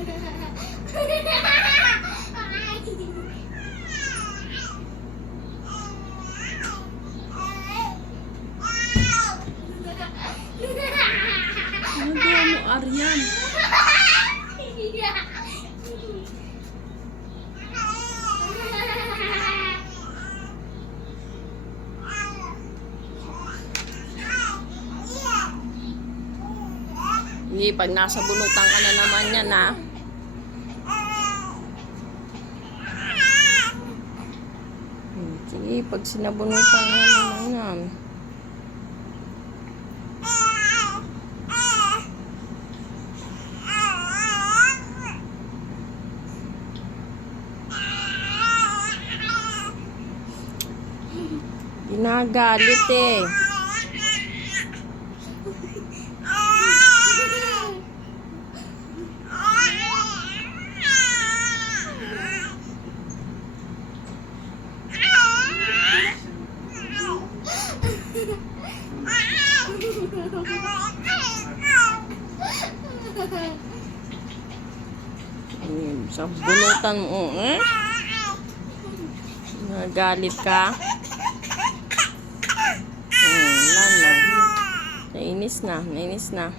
Ano gawa mo, Aryan? Hindi, pag nasa bunutan ka na naman yan, ha? Sige, pag sinabunutan na naman yan. Ginagalit eh. Hmm, Sa bunutan mo, eh? Nagalit ka? Hmm, wala na. Nainis na, nainis na.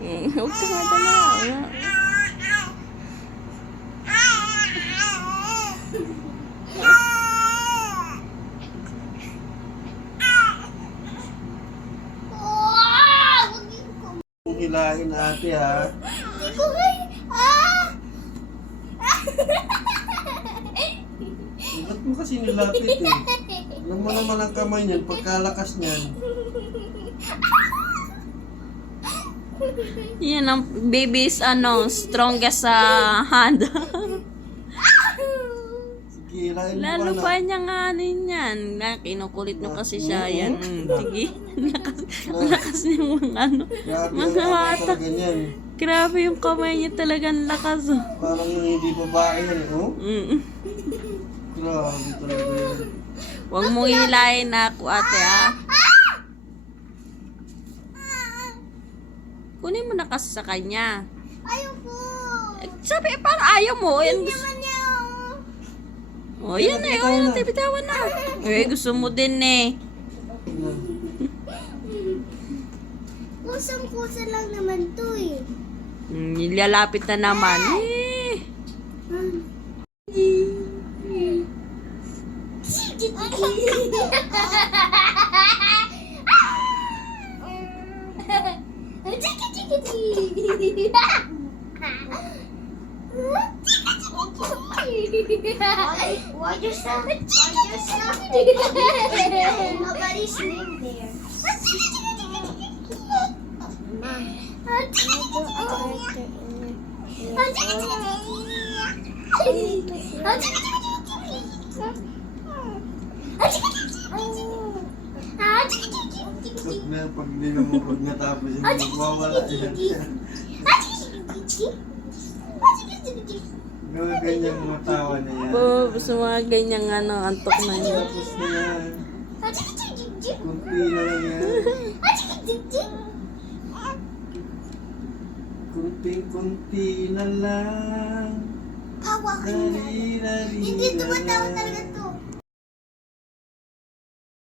Hmm, Huwag ka nga dalawa. Kung hilahin ate ha. Ba't mo kasi nilapit eh? Alam mo naman ang kamay niyan, pagkalakas niyan. Yan ang baby's ano, strongest sa hand. Mo Lalo pa niya nga ano yan. Na, kinukulit nyo kasi siya yan. Mm, sige. lakas, lakas niya mga ano. Grabe Mga bata. talaga niyan. Grabe yung kamay niya talagang lakas. Oh. Parang yung hindi babae yan eh. Oh? Mm. Grabe talaga yan. Huwag mong hilahin na ako ate ha. Kunin mo na kasi sa kanya. Ayoko. Eh, Sabi, parang ayaw mo. Yan, gusto, Niya. oh, yan eh. Oh, yan, bitawan na. Eh, gusto mo din eh. Kusang-kusa lang naman to eh. Mm, nilalapit na naman. Eh. Why, why you stop? Why you stop? Nobody's name there. Pag ninumukod na tapos yung magwawala yan. Mga ganyang matawa na yan. Po, sa mga ganyang ano, antok na niya. Tapos na yan. Kunti na lang yan. Kunting-kunti na lang. Hawakan na. Hindi tumatawa lang.